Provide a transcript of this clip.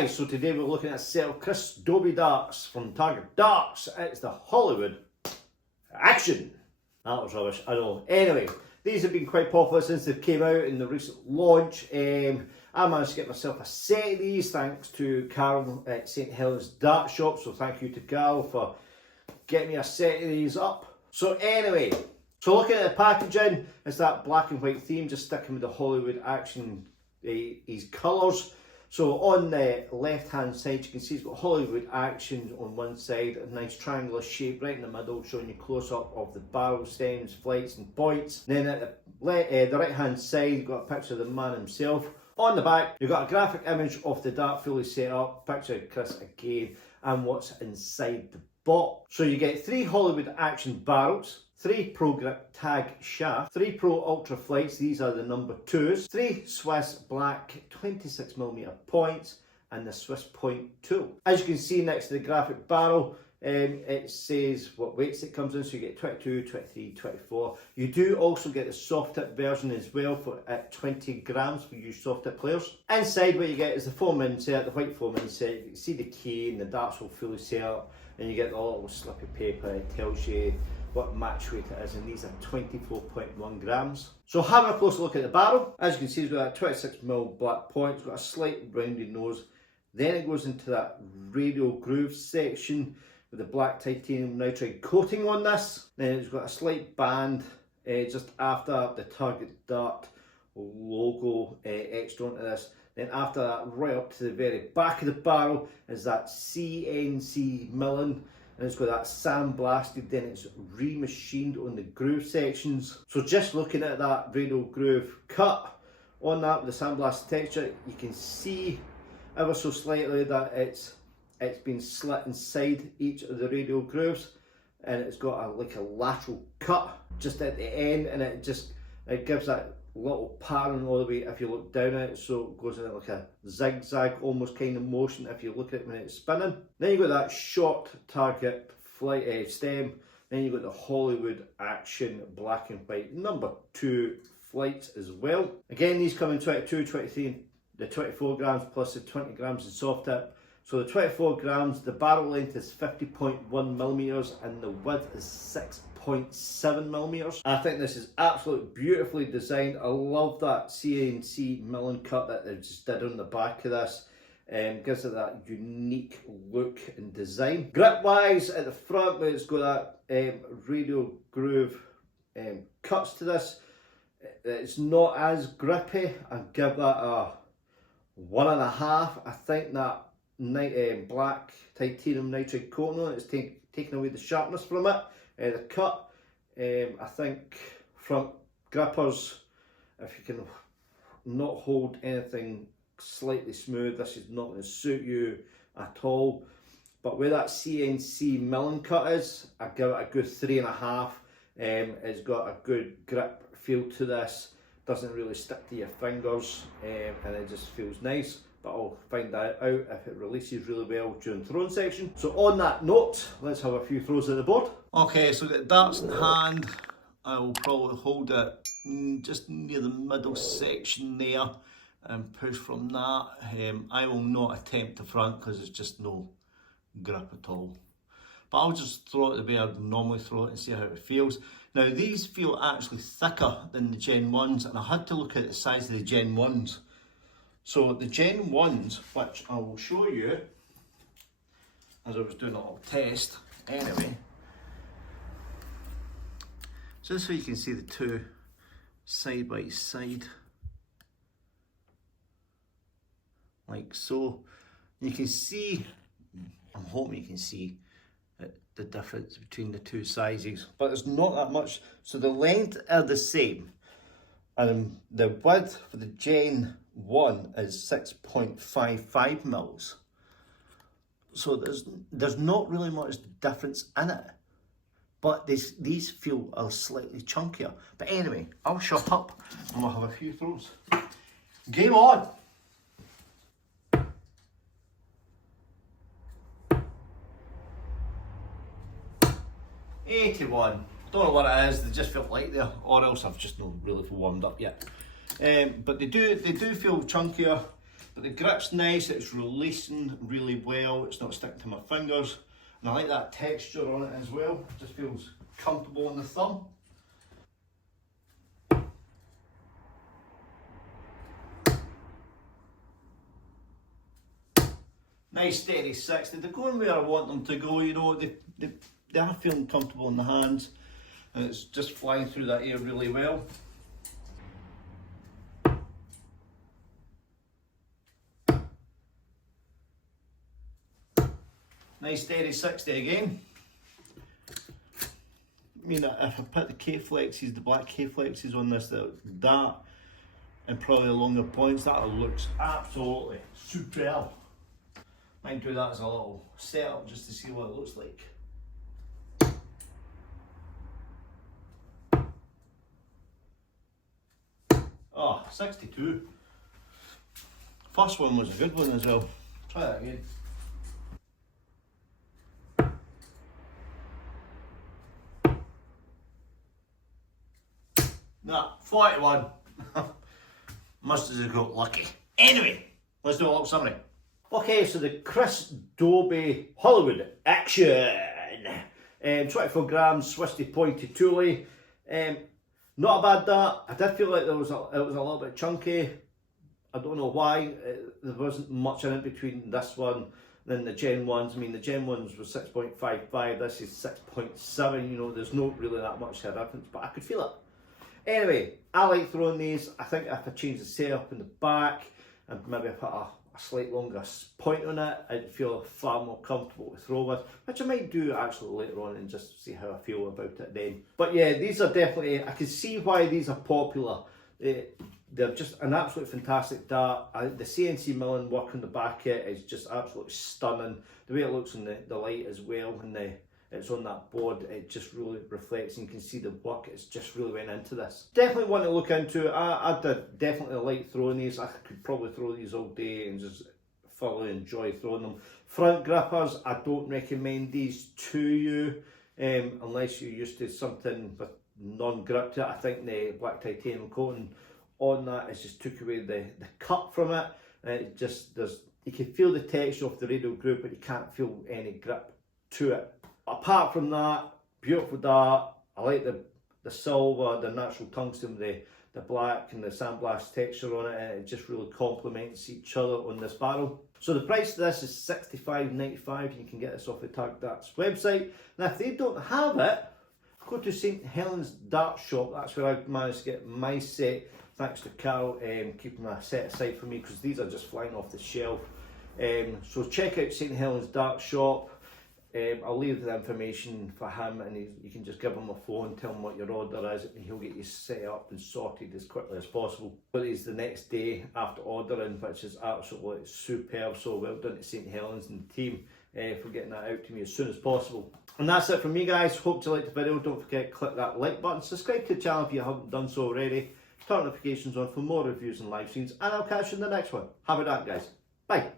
guys, so today we're looking at a set of crisp Dobey darts from Target Darts. It's the Hollywood Action. That was rubbish, I know. Anyway, these have been quite popular since they came out in the recent launch. I managed to get myself a set of these thanks to Carol at St Helens Dart Shop, so thank you to Carol for getting me a set of these up. So anyway, so looking at the packaging, it's that black and white theme, just sticking with the Hollywood Action, these colours. So on the left hand side you can see it's got Hollywood Action on one side, a nice triangular shape right in the middle showing you close up of the barrel, stems, flights and points. Then at the right hand side you've got a picture of the man himself. On the back you've got a graphic image of the dart fully set up, picture of Chris again and what's inside the box. So you get 3 Hollywood Action barrels, 3 Pro Grip Tag Shaft, 3 Pro Ultra Flights, these are the number 2s, 3 Swiss Black 26mm points, and the Swiss Point tool. As you can see next to the graphic barrel, it says what weights it comes in, so you get 22, 23, 24. You do also get the soft tip version as well for at 20 grams for you soft tip players. Inside what you get is the foam insert, the white foam insert. You can see the key and the darts will fully set up, and you get the little slippy paper. It tells you what match weight it is, and these are 24.1 grams. So having a closer look at the barrel, as you can see it's got a 26mm black point, it's got a slight rounded nose, then it goes into that radial groove section with the black titanium nitride coating on this. Then it's got a slight band just after the Target Dart logo etched onto this. Then after that, right up to the very back of the barrel is that CNC milling, and it's got that sandblasted, then it's remachined on the groove sections. So just looking at that radial groove cut on that with the sandblasted texture, you can see ever so slightly that it's been slit inside each of the radial grooves, and it's got like a lateral cut just at the end, and it gives that little pattern all the way if you look down at it, so it goes in like a zigzag almost kind of motion if you look at it when it's spinning. Then you've got that short target flight stem, then you've got the Hollywood Action black and white number 2 flights as well. Again, these come in 22, 23, the 24 grams plus the 20 grams in soft tip. So the 24 grams, the barrel length is 50.1 millimeters and the width is 6.7 millimeters. I think this is absolutely beautifully designed. I love that CNC milling cut that they just did on the back of this. Gives it that unique look and design. Grip wise, at the front where it's got that radial groove cuts to this, it's not as grippy. I'd give that a 1.5. I think that black titanium nitride coating on it is taking away the sharpness from it. The cut, I think front grippers, if you can not hold anything slightly smooth, this is not going to suit you at all. But where that CNC milling cut is, I give it a good 3.5. It's got a good grip feel to this, doesn't really stick to your fingers, and it just feels nice. But I'll find that out if it releases really well during throwing section. So on that note, let's have a few throws at the board. Okay, so the darts in hand, I will probably hold it just near the middle section there and push from that. I will not attempt the front because there's just no grip at all. But I'll just throw it the way I'd normally throw it and see how it feels. Now these feel actually thicker than the Gen 1s, and I had to look at the size of the Gen 1s. So the Gen 1s, which I will show you as I was doing a little test anyway. So this way you can see the two side by side, like so. You can see, I'm hoping you can see the difference between the two sizes, but it's not that much. So the length are the same, and the width for the Gen 1 is 6.55 mils. So there's not really much difference in it, but these feel a slightly chunkier. But anyway, I'll shut up and we'll have a few throws. Game on! $81. Don't know what it is, they just feel light there, or else I've just not really warmed up yet. But they do feel chunkier. But the grip's nice, it's releasing really well, it's not sticking to my fingers. And I like that texture on it as well, it just feels comfortable on the thumb. Nice steady 60, they're going where I want them to go, you know, they are feeling comfortable in the hands and it's just flying through that air really well. Nice steady 60 again. I mean, if I put the K-flexes, the black K-flexes on this, that and probably along the points, that looks absolutely superb. Might do that as a little setup just to see what it looks like. Oh, 62. First one was a good one as well. Try that again. Nah, 41. Must have got lucky. Anyway, let's do a little summary. Okay, so the Chris Dobey Hollywood Action. 24 grams, Swisty pointy toolie. Not a bad dart. I did feel like it was a little bit chunky. I don't know why. There wasn't much in it between this one and the Gen 1s. I mean, the Gen 1s was 6.55, this is 6.7. You know, there's not really that much difference, but I could feel it. Anyway, I like throwing these. I think if I change the setup in the back and maybe I put a slight longer point on it, I'd feel far more comfortable to throw with, which I might do actually later on and just see how I feel about it then. But yeah, these are definitely, I can see why these are popular. They're just an absolute fantastic dart. The CNC milling work on the back of it is just absolutely stunning. The way it looks in the light as well, and it's on that board, it just really reflects and you can see the work. It's just really went into this. Definitely want to look into it. I did definitely like throwing these. I could probably throw these all day and just thoroughly enjoy throwing them. Front grippers, I don't recommend these to you unless you're used to something with non-grip to it. I think the black titanium coating on that has just took away the cut from it. It just, you can feel the texture of the radial group, but you can't feel any grip to it. Apart from that, beautiful dart. I like the silver, the natural tungsten, the black and the sandblasted texture on it, and it just really complements each other on this barrel. So the price of this is $65.95. You can get this off the Target Darts website. Now if they don't have it, go to St Helens Dart Shop. That's where I managed to get my set, thanks to Carol keeping my set aside for me, because these are just flying off the shelf. So check out St Helens Dart Shop. I'll leave the information for him, and you can just give him a phone, tell him what your order is, and he'll get you set up and sorted as quickly as possible. But it's the next day after ordering, which is absolutely superb. So well done to St Helens and the team for getting that out to me as soon as possible. And that's it from me, guys. Hope you liked the video. Don't forget to click that like button, subscribe to the channel if you haven't done so already, turn notifications on for more reviews and live streams, and I'll catch you in the next one. Have a good night, guys. Bye.